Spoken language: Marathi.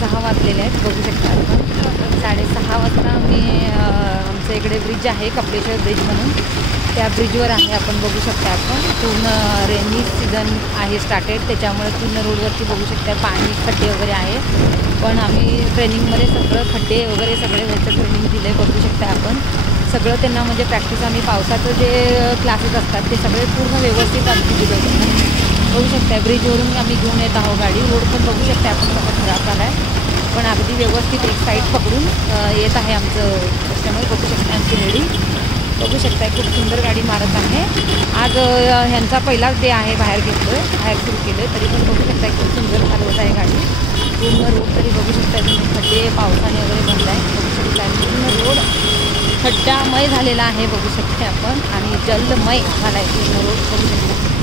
6:30 वाजलेले आहेत. बघू शकता आपण 6:30 वाजता आम्ही आमच्या इकडे ब्रिज आहे कपलेश्वर ब्रिज म्हणून, त्या ब्रिजवर आहे. आपण बघू शकता आपण पूर्ण रेनी सीझन आहे स्टार्टेड, त्याच्यामुळे पूर्ण रोडवरती बघू शकता पाणी खड्डे वगैरे आहे. पण आम्ही ट्रेनिंगमध्ये सगळं खड्डे वगैरे सगळे व्हायचं ट्रेनिंग दिलं आहे. बघू शकता आपण सगळं त्यांना म्हणजे प्रॅक्टिस आम्ही पावसाचं जे क्लासेस असतात ते सगळे पूर्ण व्यवस्थित आम्ही दिलं होतं. बघू शकता ब्रिजवरून आम्ही घेऊन येत आहोत गाडी. रोड पण बघू शकता आपण कसा खराब झाला आहे, पण अगदी व्यवस्थित एक साईड पकडून येत आहे आमचं कस्टमर. बघू शकता आमची रेडी, बघू शकता खूप सुंदर गाडी मारत आहे. आज ह्यांचा पहिलाच डे आहे, बाहेर घेतलो आहे, बाहेर सुरू केलं आहे. तरी पण बघू शकता खूप सुंदर चालवत आहे गाडी. पूर्ण रोड तरी बघू शकता तुम्ही खड्डे पावसाने वगैरे भरला आहे. बघू शकता पूर्ण रोड खड्डामय झालेला आहे. बघू शकता आपण आणि जलमय झाला आहे पूर्ण रोड. बघू शकता